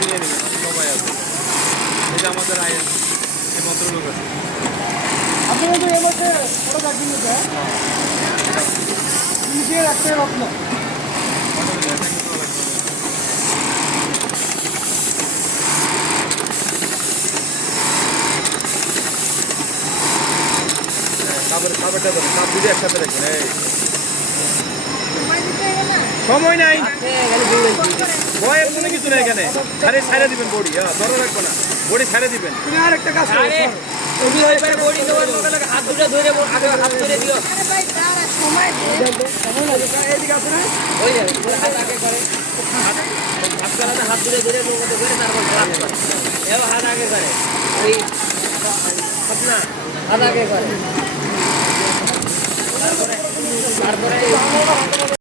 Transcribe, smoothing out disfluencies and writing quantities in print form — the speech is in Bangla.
নিয়ে নেবেন, সবাই আছে। এটা আমাদের আয়ের এই ভদ্রলোক আছে। আপনি কিন্তু এবছর ছোটো চাকরি নিতে নিজে রাখতে রত্ন কাপড়টা ধরেন, কাপ দুটো একসাথে রাখবেন। এই সময় নাই, ভয়ের কোনো কিছু নেই এখানে। আরে ছাড়ে দিবেন বডি, ধরে রাখবো না, বডি ছাড়ে দিবেন। তুমি আর একটা কাজ করো হাত দুটো ধরে আগে হাত ধরে দিও। এদিকে আছে না ওই যে হাত আগে করে, হাত করাতে হাত ধরে ধরে নৌকাতে করে তারপর হাত করে। এবার হাত আগে করে, ওই হাত না, হাত আগে করে, তারপরে